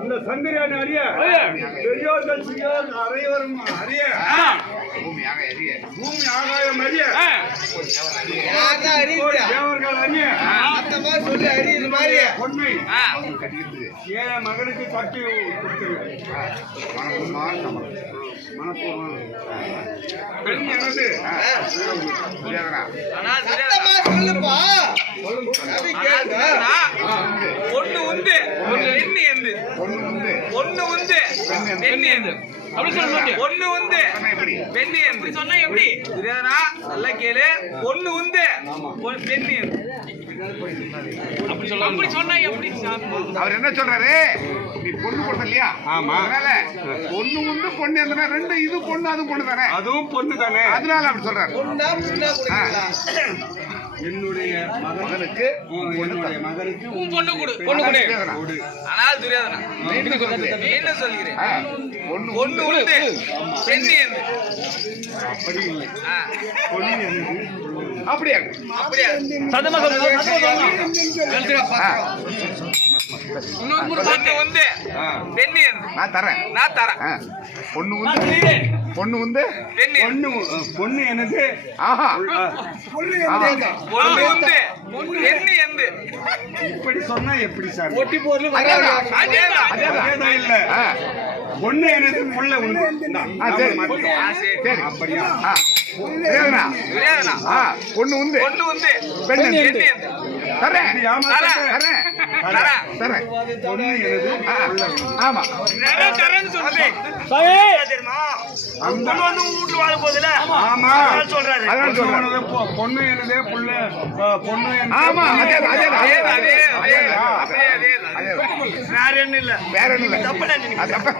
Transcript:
இந்த சந்திரன் அறிய பெரியோர்கள் சிறியோர் அனைவரும் அறிய பூமி ஆகாயம் அறிய தேவர்கள் அறிய பொன்னை ஏன் மகனுக்கு கட்டி ஒண்ணு உண்டு பெண்ணு எந்து ஒண்ணு உண்டு பெண்ணு எந்து ஒண்ணு உண்டு பெண்ணு எந்து சொன்னா எப்படி நல்லா கேளு ஒண்ணு உண்டு பெண்ணு எந்து அப்படி சொன்னா எப்படி அவர் என்ன சொல்றாரு நீ பொண்ணு கொடுத்த இல்லையா ஆமா அதனால பொண்ணு உண்டு பொண்ணு எந்தனா ரெண்டு இது பொண்ணு அது பொண்ணு தானே அதுவும் பொண்ணு தானே அதனால அப்படி சொல்றாரு என்னுடைய மகனுக்கு என்னுடைய மகனுக்கு பொண்ணு கொடு பொண்ணு கொடு ஆனால் துரியோதனா என்ன சொல்கிறேன் பொண்ணு உண்டு பெண்ணு எந்து அப்படி இல்லை பொண்ணு அப்படியா அப்படியா சதமா பொண்ணு உண்டு பெண்ணு எந்து நான் தரேன் பொண்ணு உண்டு பெண்ணு பொண்ணு எனக்கு ஆஹா பொண்ணு உண்டு பெண்ணு எந்து இப்படி சொன்னா எப்படி சார் ஒட்டி போர்ல அதேதான் இல்ல பொண்ணு எனக்கு உள்ள உண்டு சரி அப்படியா பொண்ணு உண்டு பெண்ணு எந்து தரேன் பொண்ணு எனது ஆமா பொண்ணு எனதே புள்ள பொண்ணு ஆமா வேற என்ன இல்ல தப்பு